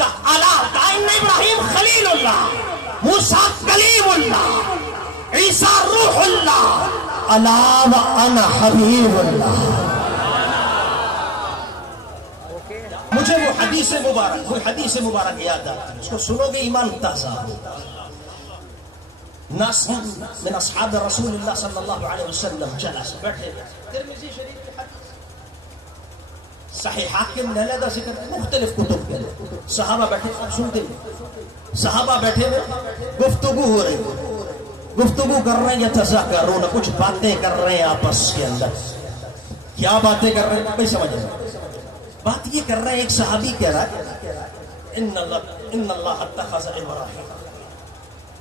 ابراہیم خلیل اللہ، موسیٰ کلیم اللہ، عیسیٰ روح اللہ، الا وانا حبیب اللہ۔ مجھے وہ حدیث مبارک یاد آتی ہے، اس کو سنو گے ایمان تازہ ہوگا۔ ناس من اصحاب رسول اللہ صلی اللہ علیہ وسلم جلس، بیٹھے ترمذی شریف کی حدیث، صحیح حاکم نے علیحدہ ذکر، مختلف کتب کے صحابہ بیٹھے، اب سنتے ہیں، صحابہ بیٹھے ہوئے گفتگو ہو رہی، گفتگو کر رہے ہیں، یتذاکرون، کچھ باتیں کر رہے ہیں آپس کے اندر۔ کیا باتیں کر رہے ہیں کوئی سمجھ نہیں، بات یہ کر رہے ہیں، ایک صحابی کہہ رہا ہے ان اللہ اتخذ ابراہیم،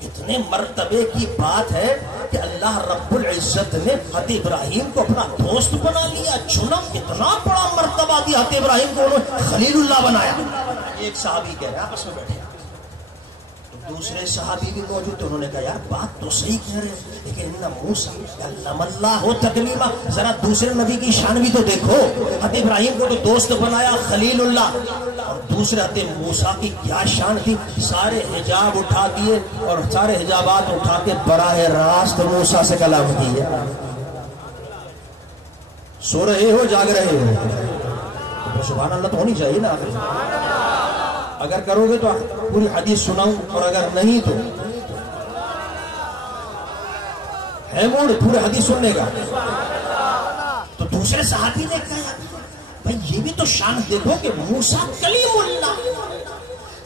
اتنے مرتبے کی بات ہے کہ اللہ رب العزت نے حضرت ابراہیم کو اپنا دوست بنا لیا، چنا، اتنا بڑا مرتبہ دیا، حضرت ابراہیم کو انہوں نے خلیل اللہ بنایا۔ ایک صحابی کہہ رہا ہے، آپس میں بیٹھے، دوسرے صحابی بھی موجود تھے، انہوں نے کہا یار بات تو صحیح کہہ رہے ہیں، لیکن ان موسیٰ کلم اللہ ہو تکلیما، ذرا دوسرے نبی کی شان بھی تو دیکھو، حضرت ابراہیم کو تو دوست بنایا خلیل اللہ، اور دوسرے حضرت موسیٰ کی کیا شان تھی، سارے حجاب اٹھا دیے اور سارے حجابات اٹھا کے براہ راست موسیٰ سے کلام کیے۔ سو رہے ہو جاگ رہے ہو، سبحان اللہ تو ہونی چاہیے نا، اگر کرو گے تو پوری حدیث سناؤں، اور اگر نہیں تو ہے موڈ پورے حدیث سننے کا۔ تو دوسرے صحابی نے کہا بھائی یہ بھی تو شان دیکھو کہ موسیٰ کلیم اللہ،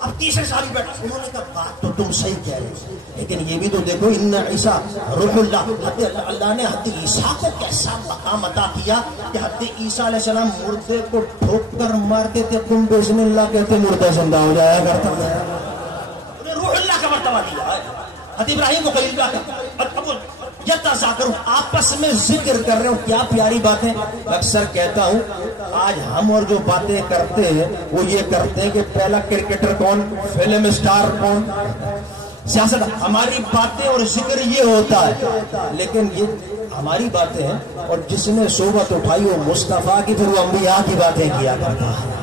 اب تیسرے صحابی بیٹھا، انہوں نے کہا بات تو تم صحیح کہہ رہے، لیکن یہ بھی تو دیکھو ان عیسیٰ روح اللہ، اللہ نے حضرت عیسیٰ کو کیسا مقام عطا کیا کہ حضرت عیسیٰ علیہ السلام مردے کو ٹھوک کر مارتے تھے، تم بسم اللہ کہتے مردہ زندہ ہو جایا کرتا ہے، انہیں روح اللہ کا مرتبہ دیا ہے، حضرت ابراہیم کو خلیل اللہ، یتذاکرون، آپس میں ذکر کر رہے ہو، کیا پیاری باتیں۔ اکثر کہتا ہوں آج ہم اور جو باتیں کرتے ہیں وہ یہ کرتے ہیں کہ پہلا کرکٹر کون، فلم اسٹار کون، سیاست، ہماری باتیں اور ذکر یہ ہوتا ہے، لیکن یہ ہماری باتیں ہیں، اور جس نے صحبت اٹھائی وہ مصطفیٰ کی، پھر وہ انبیاء کی باتیں کیا کرتا ہے۔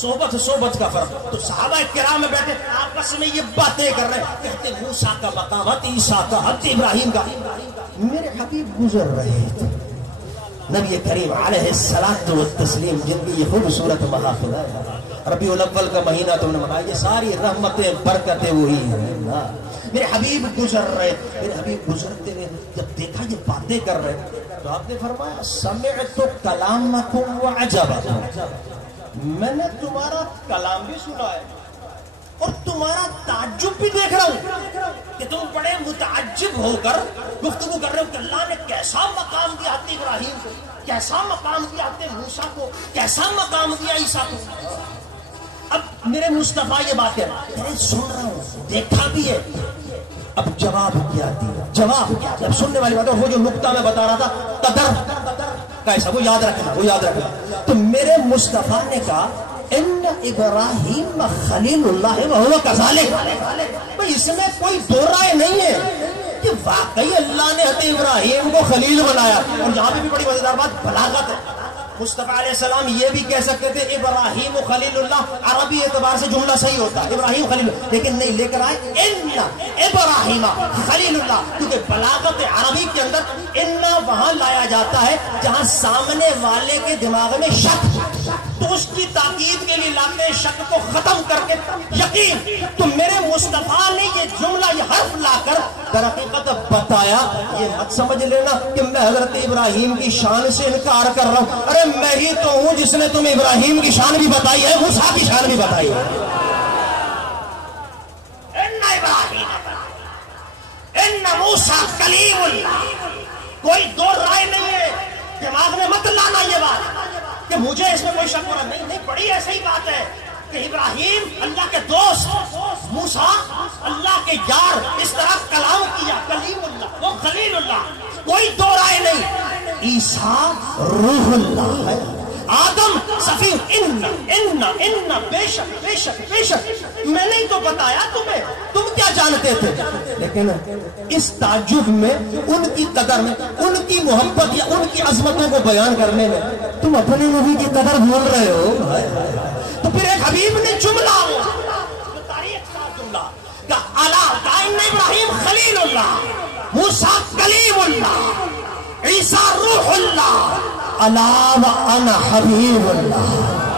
صحبت کا فرق۔ تو صحابہ کرام میں بیٹھے آپس میں یہ باتیں کر رہے ہیں، کہتے موسیٰ کا مقام، حضرت عیسیٰ کا، حضرت ابراہیم کا۔ میرے حبیب گزر رہے تھے، نبی کریم علیہ الصلاۃ والتسلیم، جن کی یہ خوبصورت محافل ہے، ربیع الاول کا مہینہ تم نے منایا، یہ ساری رحمتیں برکتیں وہی ہیں۔ میرے حبیب گزر رہے، میرے حبیب گزرتے رہے، جب دیکھا یہ باتیں کر رہے تو آپ نے فرمایا سمعت کلامکم وعجبکم، میں نے تمہارا کلام بھی سنا ہے اور تمہارا تعجب بھی دیکھ رہا ہوں کہ تم بڑے متعجب ہو کر گفتگو کر رہے ہو کہ اللہ نے کیسا مقام دیا حضرت ابراہیم کو، کیسا مقام دیا حضرت موسیٰ کو، کیسا مقام دیا عیسیٰ کو۔ اب میرے مصطفیٰ یہ بات ہے، میں سن رہا ہوں، دیکھا بھی ہے، اب جواب کیا دیا، جواب کیا دیا، اب سننے والی بات ہے، وہ جو نقطہ میں بتا رہا تھا قدر کیسا، وہ یاد رکھنا۔ تو میرے مصطفیٰ نے کہا ان ابراہیم خلیل اللہ وہو کذالک، بھئی اس میں کوئی دو رائے نہیں ہے کہ واقعی اللہ نے حضرت ابراہیم کو خلیل بنایا۔ اور یہاں پہ بھی بڑی مزیدار بات، بلاغت ہے، مصطفیٰ علیہ السلام یہ بھی کہہ سکتے تھے ابراہیم خلیل اللہ، عربی اعتبار سے جملہ صحیح ہوتا ہے ابراہیم خلیل، لیکن نہیں، لے کر آئے ان ابراہیم خلیل اللہ، کیونکہ بلاغت عربی کے اندر ان وہاں لایا جاتا ہے جہاں سامنے والے کے دماغ میں شک، تو اس کی تاکید کے لیے لاتے ہیں شک کو ختم کر کے یقین۔ تو میرے مصطفیٰ نے یہ جملہ، یہ حرف لا کر در حقیقت بتایا، یہ مت سمجھ لینا کہ میں حضرت ابراہیم کی شان سے انکار کر رہا ہوں، ارے میں ہی تو ہوں جس نے تمہیں ابراہیم کی شان بھی بتائی ہے، موسیٰ کی شان بھی بتائی ہے۔ ان ابراہیم ان موسیٰ کلیم اللہ، کوئی دو رائے نہیں ہے، دماغ میں مت لانا یہ بات کہ مجھے اس میں کوئی شک ہو رہا، نہیں، بڑی ایسی بات ہے کہ ابراہیم اللہ کے دوست، موسیٰ اللہ کے یار، اس طرح کلام کیا، کلیم اللہ، وہ خلیل اللہ، کوئی دو رائے نہیں۔ عیسیٰ روح اللہ ہے، آدم صفی، بے شک میں نے تو بتایا تمہیں، تم کیا جانتے تھے، لیکن اس تعجب میں، ان کی قدر میں، ان کی محبت یا ان کی عظمتوں کو بیان کرنے میں تم اپنے نبی کی قدر بھول رہے ہو۔ تو پھر ایک حبیب نے جملہ اللہ، موسیٰ کلیم اللہ، عیسیٰ روح اللہ، الا وانا حبیب اللہ.